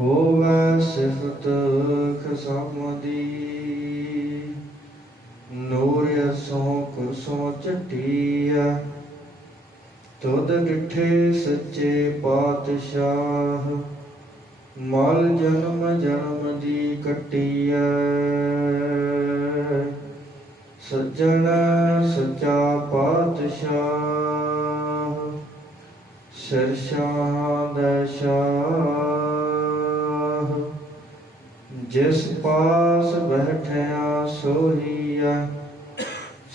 ਹੋਵੇ ਸਿਫਤ ਖਸਮ ਨੂਰ ਅਸੋਂ ਕੁਸੋਂ ਚਟੀਆ ਤੁਧ ਡਿਠੇ ਸੱਚੇ ਪਾਤਸ਼ਾਹ। ਮਲ ਜਨਮ ਜਨਮ ਦੀ ਕਟੀਐ। ਸੱਜਣ ਸੱਚਾ ਪਾਤਸ਼ਾਹ। ਸਿਰਸ਼ਾਂ ਦਾ ਸ਼ਾਹ ਜਿਸ ਪਾਸ ਬੈਠਿਆ ਸੋਹੀਆ,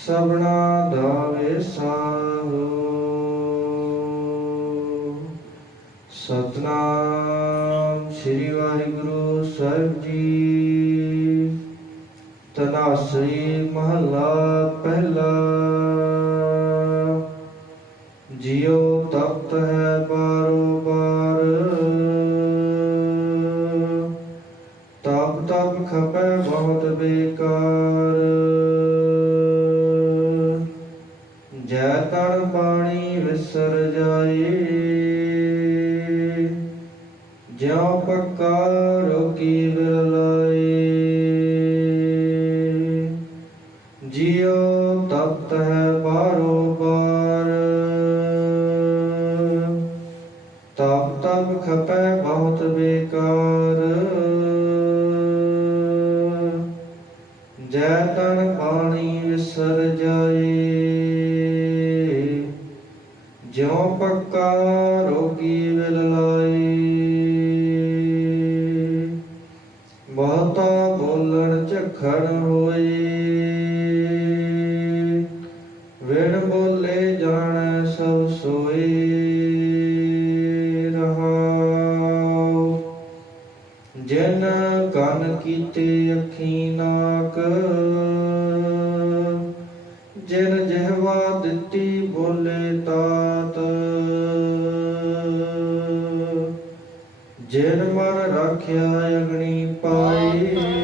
ਸਭਨਾ ਦਾ ਵਿਸਾਹੋ ਸਤਨਾਮ ਸ੍ਰੀ ਵਾਹਿਗੁਰੂ ਸਾਹਿਬ ਜੀ। ਤਨਾਸਰੀ ਮਹਲਾ ਪਹਿਲਾ। ਜਿਉ ਤਪਤ ਹੈ ਜੈ ਤਨ ਪਾਣੀ ਵਿਸਰ ਜਾਏ ਜਿਉ ਪੱਕਾ ਜਿਉ ਪੱਕਾ ਰੋਗੀ ਵਿਲ ਲਾਏ। ਬਹੁਤਾ ਬੋਲਣ ਝਖੜ ਹੋਏ। ਵਿਣ ਬੋਲੇ ਜਾਣ ਸਭ ਸੋਏ। ਰਹਾਉ। ਜਿਨ ਕੰਨ ਕੀਤੇ ਅੱਖੀ ਨਾਕ Hallelujah.